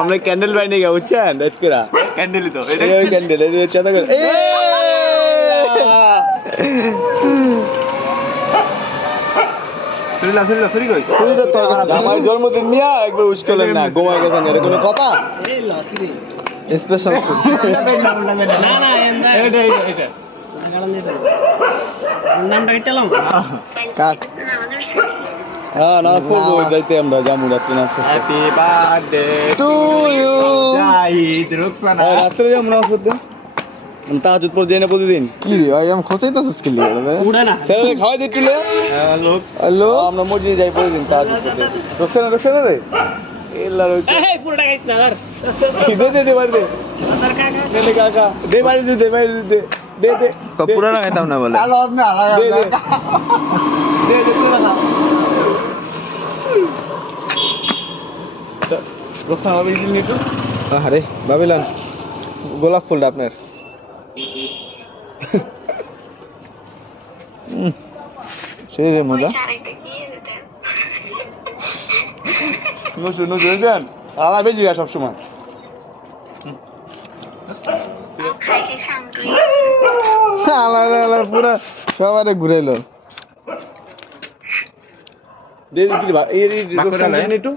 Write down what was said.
আমরা candle by নিয়ে বুঝছেন রাত করা ক্যান্ডেলই তো এটা ওই ক্যান্ডেল এই চাঁদা করে আমার জন্মদিন নিয়ে একবার উইশ করলেন না ঘুমাই গেছেন এটা কোনো কথা স্পেশাল হ্যাঁ নাচ করবো যাইতে আমরা জামু রাত্রে নাচ করতে হ্যাপি বার্থডে টু ইউ রাত্রে যাবো নাচ করতে তাহাজুদ পর যাই না প্রতিদিন কি ভাই আমি খোঁজাই তো কি ছেলে খাওয়াই দিই তুলে হ্যালো আমরা মসজিদে যাই প্রতিদিন তাহাজুদ করতে রোকসানা রে পুরানা খাইতাম না বলে আরে ভাবিলান গোলাপ ফুলটা আপনার সেই রে মজা দেন আলা বেশি গা সবসময় পুরা সবারে ঘুরাইল একটু